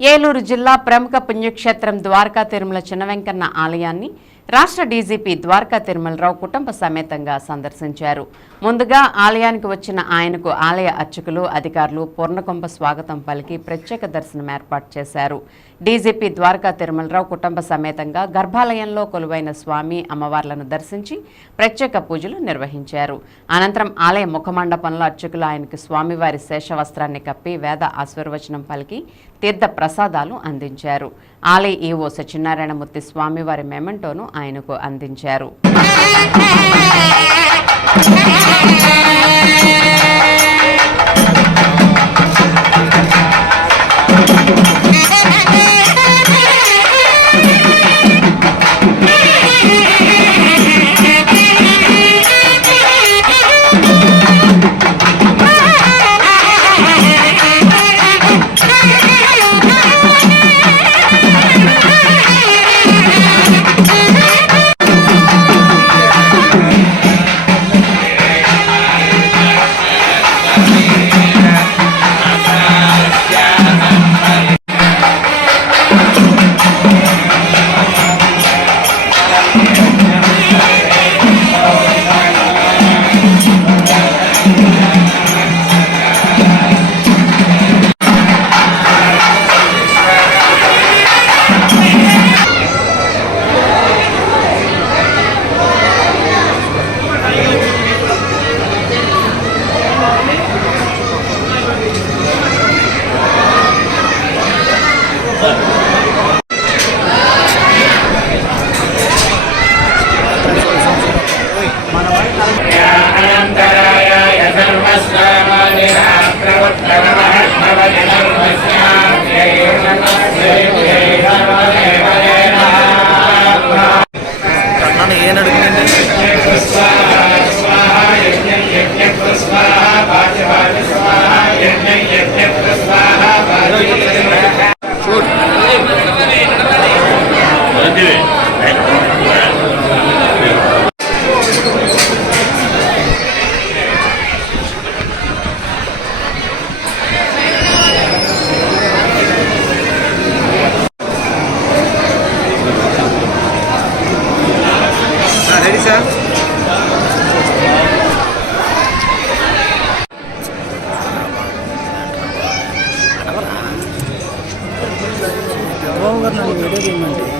ఏలూరు జిల్లా ప్రముఖ పుణ్యక్షేత్రం ద్వారకా తిరుమల చిన్నవెంకన్న ఆలయాన్ని రాష్ట్ర డీజీపీ ద్వారకా తిరుమలరావు కుటుంబ సమేతంగా సందర్శించారు. ముందుగా ఆలయానికి వచ్చిన ఆయనకు ఆలయ అర్చకులు అధికారులు పూర్ణకుంభ స్వాగతం పలికి ప్రత్యేక దర్శనం ఏర్పాటు చేశారు. డీజీపీ ద్వారకా తిరుమలరావు కుటుంబ సమేతంగా గర్భాలయంలో కొలువైన స్వామి అమ్మవార్లను దర్శించి ప్రత్యేక పూజలు నిర్వహించారు. అనంతరం ఆలయ ముఖమండపంలో అర్చకులు ఆయనకు స్వామివారి శేషవస్త్రాన్ని కప్పి వేద ఆశీర్వచనం పలికి తీర్థ ప్రసాదాలు అందించారు. ఆలయ ఈవో సత్యనారాయణమూర్తి స్వామివారి మెమెంటోను ఆయనకు అందించారు. Thank. ఎవరో నాకు వీడియో తీయమంటే